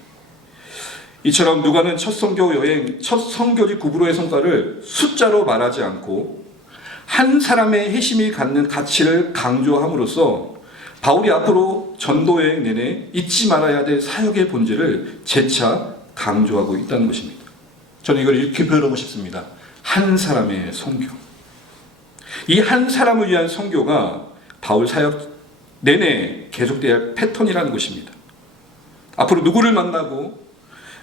이처럼 누가는 첫 선교 여행, 첫 선교지 구브로의 성과를 숫자로 말하지 않고 한 사람의 회심이 갖는 가치를 강조함으로써 바울이 앞으로 전도 여행 내내 잊지 말아야 될 사역의 본질을 재차 강조하고 있다는 것입니다. 저는 이걸 이렇게 표현하고 싶습니다. 한 사람의 선교. 이 한 사람을 위한 선교가 바울 사역 내내 계속돼야 할 패턴이라는 것입니다. 앞으로 누구를 만나고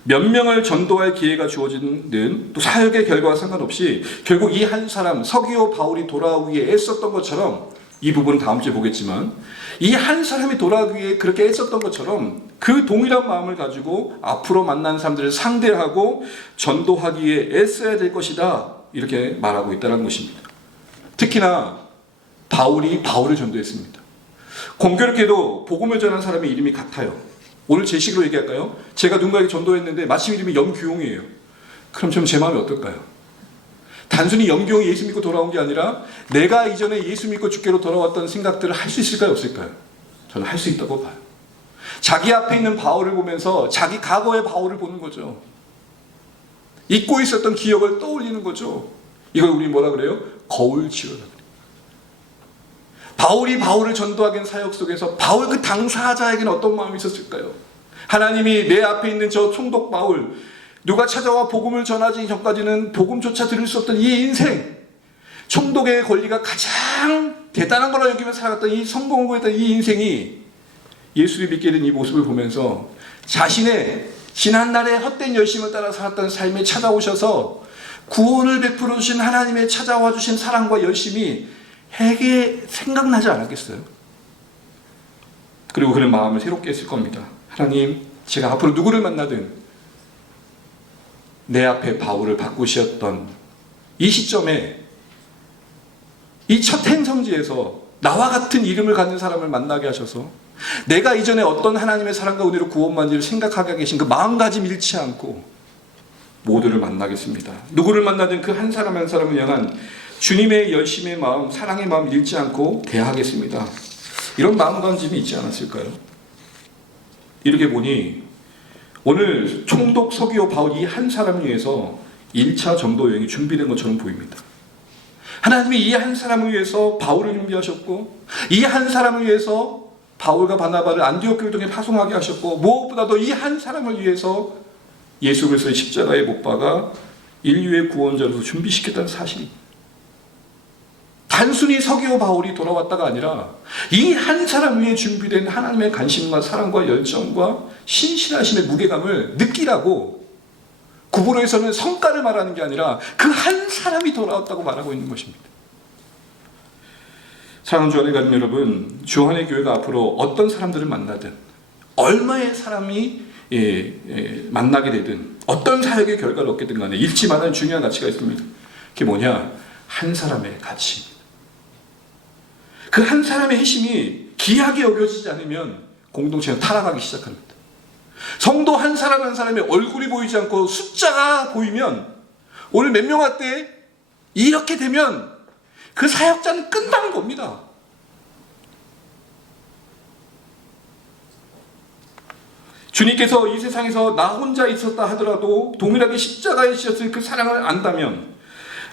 몇 명을 전도할 기회가 주어지는 또 사역의 결과와 상관없이 결국 이 한 사람 서기오 바울이 돌아오기 위해 애썼던 것처럼, 이 부분은 다음 주에 보겠지만 이 한 사람이 돌아오기 위해 그렇게 애썼던 것처럼 그 동일한 마음을 가지고 앞으로 만난 사람들을 상대하고 전도하기 위해 애써야 될 것이다, 이렇게 말하고 있다는 것입니다. 특히나 바울이 바울을 전도했습니다. 공교롭게도 복음을 전한 사람의 이름이 같아요. 오늘 제 식으로 얘기할까요? 제가 누군가에게 전도했는데 마침 이름이 염규용이에요. 그럼 좀 제 마음이 어떨까요? 단순히 염규용이 예수 믿고 돌아온 게 아니라 내가 이전에 예수 믿고 주께로 돌아왔던 생각들을 할 수 있을까요? 없을까요? 저는 할 수 있다고 봐요. 자기 앞에 있는 바울을 보면서 자기 과거의 바울을 보는 거죠. 잊고 있었던 기억을 떠올리는 거죠. 이걸 우리 뭐라 그래요? 거울치료라 그래요. 바울이 바울을 전도하게 한 사역 속에서 바울 그 당사자에게는 어떤 마음이 있었을까요? 하나님이 내 앞에 있는 저 총독 바울, 누가 찾아와 복음을 전하기 전까지는 복음조차 들을 수 없던 이 인생, 총독의 권리가 가장 대단한 거라 여기면서 살아갔던 이 성공을 구했던 이 인생이 예수를 믿게 된 이 모습을 보면서 자신의 지난날의 헛된 열심을 따라 살았던 삶에 찾아오셔서 구원을 베풀어 주신 하나님의 찾아와 주신 사랑과 열심이 해게 생각나지 않았겠어요? 그리고 그런 마음을 새롭게 했을 겁니다. 하나님, 제가 앞으로 누구를 만나든 내 앞에 바울을 바꾸셨던 이 시점에 이 첫 행성지에서 나와 같은 이름을 가진 사람을 만나게 하셔서 내가 이전에 어떤 하나님의 사랑과 은혜로 구원받은지를 생각하게 계신 그 마음가짐 잃지 않고 모두를 만나겠습니다. 누구를 만나든 그 한 사람 한 사람을 향한 주님의 열심의 마음, 사랑의 마음 잃지 않고 대하겠습니다. 이런 마음가짐이 있지 않았을까요? 이렇게 보니 오늘 총독 서기오 바울 이 한 사람을 위해서 1차 전도 여행이 준비된 것처럼 보입니다. 하나님이 이 한 사람을 위해서 바울을 준비하셨고, 이 한 사람을 위해서 바울과 바나바를 안디옥 교회에 파송하게 하셨고, 무엇보다도 이 한 사람을 위해서 예수 그리스도의 십자가에 못 박아 인류의 구원자로서 준비시켰다는 사실이, 단순히 서기오 바울이 돌아왔다가 아니라 이 한 사람 위에 준비된 하나님의 관심과 사랑과 열정과 신실하심의 무게감을 느끼라고, 구부로에서는 성과를 말하는 게 아니라 그 한 사람이 돌아왔다고 말하고 있는 것입니다. 사랑하는 주안의 가족 여러분, 주안의 교회가 앞으로 어떤 사람들을 만나든, 얼마의 사람이 만나게 되든, 어떤 사역의 결과를 얻게든 간에 잃지 말아야 중요한 가치가 있습니다. 그게 뭐냐? 한 사람의 가치. 그 한 사람의 희심이 귀하게 여겨지지 않으면 공동체는 타락하기 시작합니다. 성도 한 사람 한 사람의 얼굴이 보이지 않고 숫자가 보이면, 오늘 몇 명 할 때 이렇게 되면 그 사역자는 끝나는 겁니다. 주님께서 이 세상에서 나 혼자 있었다 하더라도 동일하게 십자가에 지셨을 그 사랑을 안다면,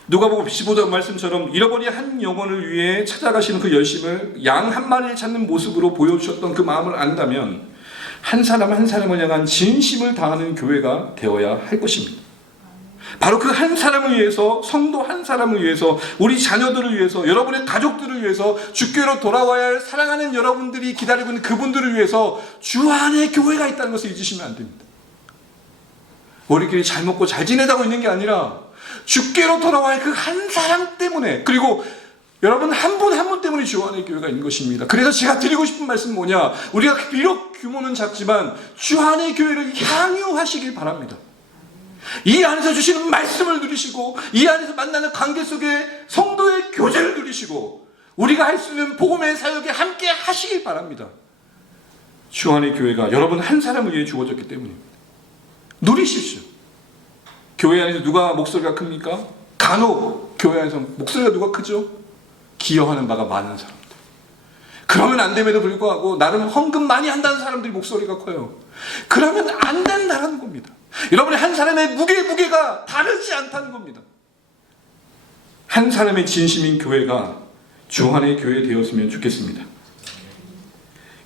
누가복음 15장 말씀처럼 잃어버린 한 영혼을 위해 찾아가시는 그 열심을 양 한 마리를 찾는 모습으로 보여주셨던 그 마음을 안다면, 한 사람 한 사람을 향한 진심을 다하는 교회가 되어야 할 것입니다. 바로 그 한 사람을 위해서, 성도 한 사람을 위해서, 우리 자녀들을 위해서, 여러분의 가족들을 위해서, 주께로 돌아와야 할 사랑하는 여러분들이 기다리고 있는 그분들을 위해서 주 안에 교회가 있다는 것을 잊으시면 안 됩니다. 우리끼리 잘 먹고 잘 지내다고 있는 게 아니라 주께로 돌아와야 할 그 한 사람 때문에, 그리고 여러분 한 분 한 분 때문에 주 안에 교회가 있는 것입니다. 그래서 제가 드리고 싶은 말씀은 뭐냐? 우리가 비록 규모는 작지만 주 안에 교회를 향유하시길 바랍니다. 이 안에서 주시는 말씀을 누리시고, 이 안에서 만나는 관계 속에 성도의 교제를 누리시고, 우리가 할 수 있는 복음의 사역에 함께 하시길 바랍니다. 주 안의 교회가 여러분 한 사람을 위해 주어졌기 때문입니다. 누리십시오. 교회 안에서 누가 목소리가 큽니까? 간혹 교회 안에서 목소리가 누가 크죠? 기여하는 바가 많은 사람들. 그러면 안 됨에도 불구하고 나름 헌금 많이 한다는 사람들이 목소리가 커요. 그러면 안 된다는 겁니다. 여러분의 한 사람의 무게가 다르지 않다는 겁니다. 한 사람의 진심인 교회가 주 안의 교회 되었으면 좋겠습니다.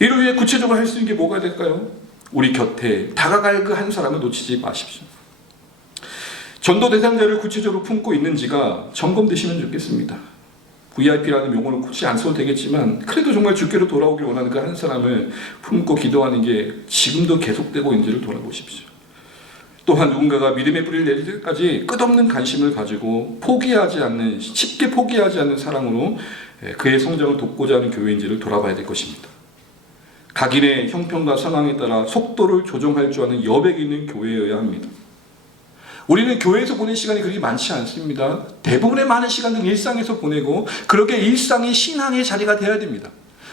이를 위해 구체적으로 할 수 있는 게 뭐가 될까요? 우리 곁에 다가갈 그 한 사람을 놓치지 마십시오. 전도 대상자를 구체적으로 품고 있는지가 점검되시면 좋겠습니다. VIP라는 용어를 굳이 안 써도 되겠지만, 그래도 정말 주께로 돌아오길 원하는 그 한 사람을 품고 기도하는 게 지금도 계속되고 있는지를 돌아보십시오. 또한 누군가가 믿음의 뿌리를 내릴 때까지 끝없는 관심을 가지고 쉽게 포기하지 않는 사랑으로 그의 성장을 돕고자 하는 교회인지를 돌아봐야 될 것입니다. 각인의 형편과 상황에 따라 속도를 조정할 줄 아는 여백이 있는 교회여야 합니다. 우리는 교회에서 보낸 시간이 그렇게 많지 않습니다. 대부분의 많은 시간은 일상에서 보내고, 그렇게 일상이 신앙의 자리가 되어야 됩니다.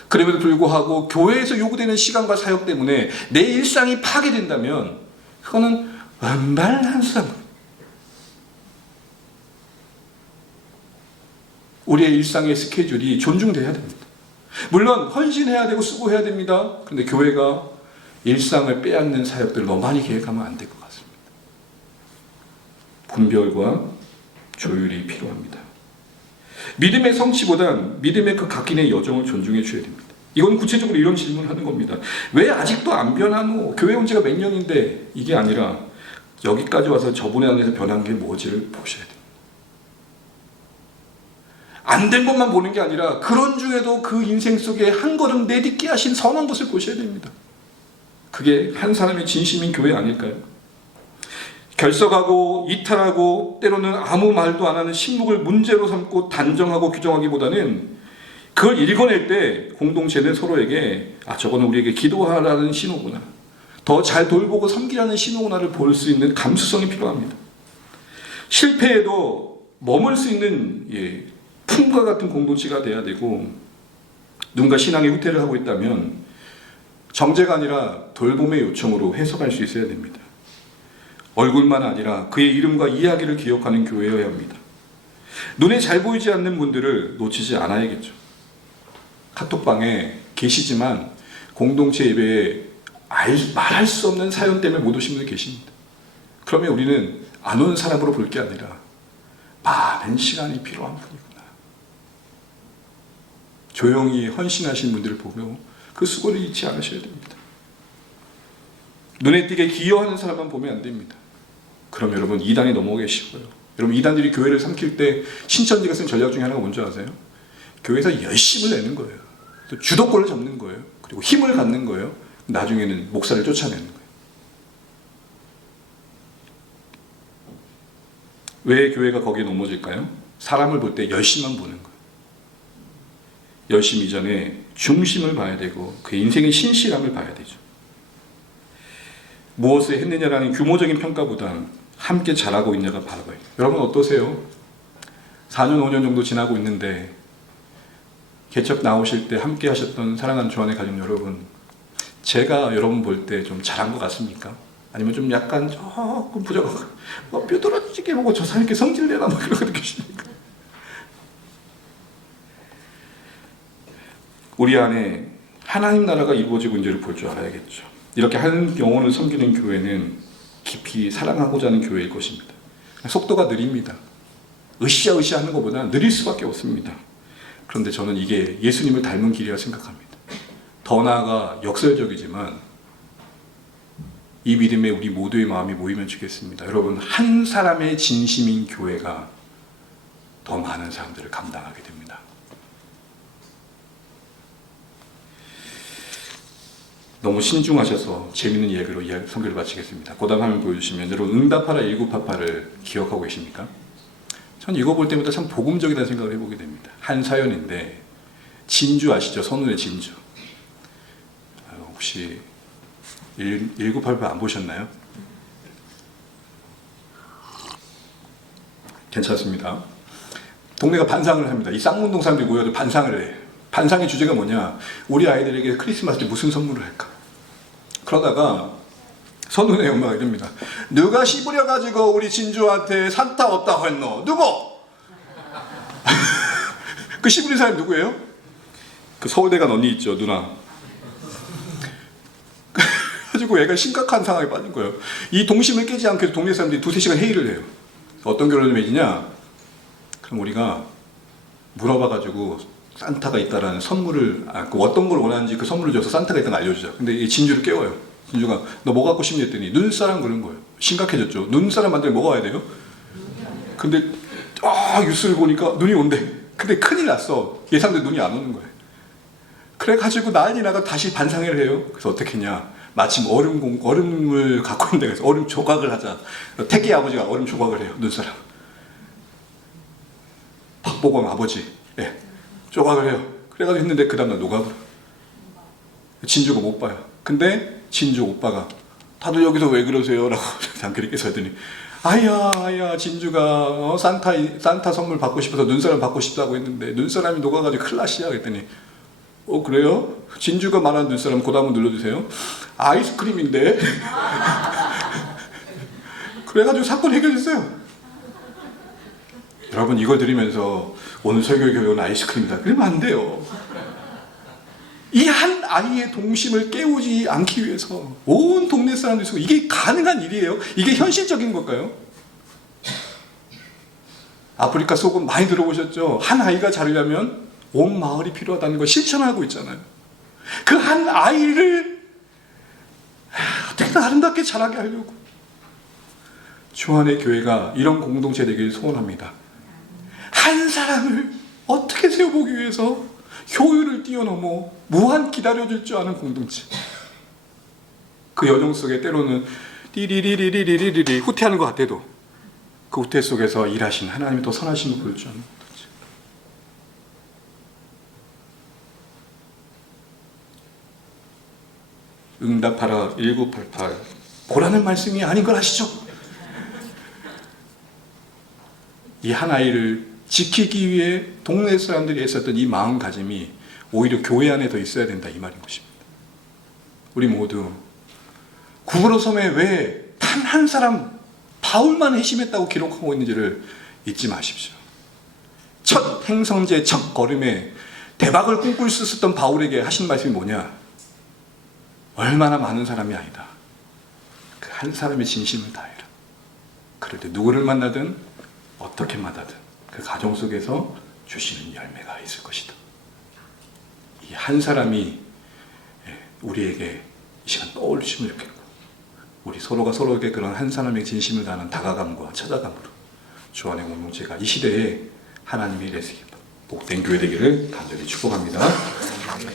그럼에도 불구하고 교회에서 요구되는 시간과 사역 때문에 내 일상이 파괴된다면 그거는 은발난상. 우리의 일상의 스케줄이 존중돼야 됩니다. 물론 헌신해야 되고 수고해야 됩니다. 그런데 교회가 일상을 빼앗는 사역들을 너무 많이 계획하면 안 될 것 같습니다. 분별과 조율이 필요합니다. 믿음의 성취보단 믿음의 그 각인의 여정을 존중해 줘야 됩니다. 이건 구체적으로 이런 질문을 하는 겁니다. 왜 아직도 안 변하노? 교회 온 지가 몇 년인데. 이게 아니라 여기까지 와서 저분에 안에서 변한 게 뭐지를 보셔야 돼요. 안 된 것만 보는 게 아니라 그런 중에도 그 인생 속에 한 걸음 내딛게 하신 선한 것을 보셔야 됩니다. 그게 한 사람의 진심인 교회 아닐까요? 결석하고 이탈하고 때로는 아무 말도 안 하는 침묵을 문제로 삼고 단정하고 규정하기보다는 그걸 읽어낼 때 공동체는 서로에게 저거는 우리에게 기도하라는 신호구나, 더 잘 돌보고 섬기라는 신호구나를 볼 수 있는 감수성이 필요합니다. 실패에도 머물 수 있는 품과 같은 공동체가 돼야 되고, 누군가 신앙의 후퇴를 하고 있다면 정죄가 아니라 돌봄의 요청으로 해석할 수 있어야 됩니다. 얼굴만 아니라 그의 이름과 이야기를 기억하는 교회여야 합니다. 눈에 잘 보이지 않는 분들을 놓치지 않아야겠죠. 카톡방에 계시지만 공동체 예배에 말할 수 없는 사연 때문에 못 오신 분들 계십니다. 그러면 우리는 안 오는 사람으로 볼 게 아니라 많은 시간이 필요한 분이구나. 조용히 헌신하신 분들을 보며 그 수고를 잊지 않으셔야 됩니다. 눈에 띄게 기여하는 사람만 보면 안 됩니다. 그럼 여러분 이단에 넘어가 계시고요. 여러분 이단들이 교회를 삼킬 때 신천지가 쓴 전략 중에 하나가 뭔지 아세요? 교회에서 열심을 내는 거예요. 또 주도권을 잡는 거예요. 그리고 힘을 갖는 거예요. 나중에는 목사를 쫓아내는 거예요. 왜 교회가 거기에 넘어질까요? 사람을 볼 때 열심만 보는 거예요. 열심 이전에 중심을 봐야 되고 그의 인생의 신실함을 봐야 되죠. 무엇을 했느냐라는 규모적인 평가보다는 함께 잘하고 있냐가 바라봐요. 여러분 어떠세요? 4년 5년 정도 지나고 있는데 개척 나오실 때 함께 하셨던 사랑하는 주안의 가족 여러분, 제가 여러분 볼 때 좀 잘한 것 같습니까? 아니면 좀 약간 조금 부족하고 뼈 떨어지게 보고 저 사람 이렇게 성질내나 뭐 그런 거 느끼십니까? 우리 안에 하나님 나라가 이루어지고 있는지를 볼 줄 알아야겠죠. 이렇게 한 영혼을 섬기는 교회는 깊이 사랑하고자 하는 교회일 것입니다. 속도가 느립니다. 으쌰으쌰 하는 것보다 느릴 수밖에 없습니다. 그런데 저는 이게 예수님을 닮은 길이라 생각합니다. 더 나아가 역설적이지만 이 믿음에 우리 모두의 마음이 모이면 좋겠습니다. 여러분, 한 사람의 진심인 교회가 더 많은 사람들을 감당하게 됩니다. 너무 신중하셔서 재밌는 이야기로 설교를 마치겠습니다. 고단 화면 보여주시면 여러분 응답하라 1988을 기억하고 계십니까? 전 이거 볼 때마다 참 복음적이라는 생각을 해보게 됩니다. 한 사연인데 진주 아시죠? 선운의 진주. 혹시 1988 안 보셨나요? 괜찮습니다. 동네가 반상을 합니다. 이 쌍문동 사람들이 모여서 반상을 해. 반상의 주제가 뭐냐? 우리 아이들에게 크리스마스 때 무슨 선물을 할까? 그러다가 선운의 엄마가 이럽니다. 누가 씹으려가지고 우리 진주한테 산타 없다고 했노? 누구? 그 씹으린 사람이 누구예요? 그 서울대 간 언니 있죠, 누나. 그래가지고 애가 심각한 상황에 빠진 거예요. 이 동심을 깨지 않게 동네 사람들이 2-3시간 회의를 해요. 어떤 결론을 맺으냐? 그럼 우리가 물어봐가지고 산타가 있다라는 선물을, 어떤 걸 원하는지 그 선물을 줘서 산타가 있다는 걸 알려주자. 근데 이 진주를 깨워요. 진주가 너 뭐 갖고 싶니 했더니 눈사람 그런 거예요. 심각해졌죠. 눈사람 만들면 뭐가 와야 돼요? 근데 뉴스를 보니까 눈이 온대. 근데 큰일 났어. 예상대로 눈이 안 오는 거예요. 그래가지고 난리 나가 다시 반상회를 해요. 그래서 어떻게 했냐? 마침 얼음을 갖고 있는데 그래서 얼음 조각을 하자. 태기 아버지가 얼음 조각을 해요. 눈사람. 박보광 아버지. 예. 조각을 해요. 그래가지고 했는데 그 다음날 녹아버려. 진주가 못 봐요. 근데 진주 오빠가 다들 여기서 왜 그러세요? 라고 잠그리 깨서 하더니 아야 진주가 산타 선물 받고 싶어서 눈사람 받고 싶다고 했는데 눈사람이 녹아가지고 큰일 났시야. 그랬더니 그래요? 진주가 말하는 눈사람 그 다음은 눌러주세요. 아이스크림인데. 그래가지고 사건 해결됐어요. 여러분 이걸 들으면서 오늘 설교의 교육은 아이스크림이다. 그러면 안 돼요. 이 한 아이의 동심을 깨우지 않기 위해서 온 동네 사람들이 쓰고 이게 가능한 일이에요? 이게 현실적인 걸까요? 아프리카 소금 많이 들어보셨죠? 한 아이가 자르려면 온 마을이 필요하다는 걸 실천하고 있잖아요. 그 한 아이를 어떻게든 아름답게 자라게 하려고 주안의 교회가 이런 공동체 되기를 소원합니다. 한 사람을 어떻게 세워보기 위해서 효율을 뛰어넘어 무한 기다려줄 줄 아는 공동체. 그 여정 속에 때로는 띠리리리리리리리 후퇴하는 것 같아도 그 후퇴 속에서 일하신 하나님이 더 선하신 걸 보여줄 줄 아는 공동체. 응답하라 1988 보라는 말씀이 아닌 걸 아시죠? 이 한 아이를 지키기 위해 동네 사람들이 애썼던 이 마음가짐이 오히려 교회 안에 더 있어야 된다 이 말인 것입니다. 우리 모두 구부러 섬에 왜 단 한 사람 바울만 회심했다고 기록하고 있는지를 잊지 마십시오. 첫 행성제 첫 걸음에 대박을 꿈꿀 수 있었던 바울에게 하신 말씀이 뭐냐? 얼마나 많은 사람이 아니다. 그 한 사람의 진심을 다해라. 그럴 때 누구를 만나든 어떻게 만나든 그 가정 속에서 주시는 열매가 있을 것이다. 이 한 사람이 우리에게 이 시간 떠올리시면 좋겠고, 우리 서로가 서로에게 그런 한 사람의 진심을 다하는 다가감과 찾아감으로 주 안의 공동체가 이 시대에 하나님의 일에 복된 교회 되기를 간절히 축복합니다.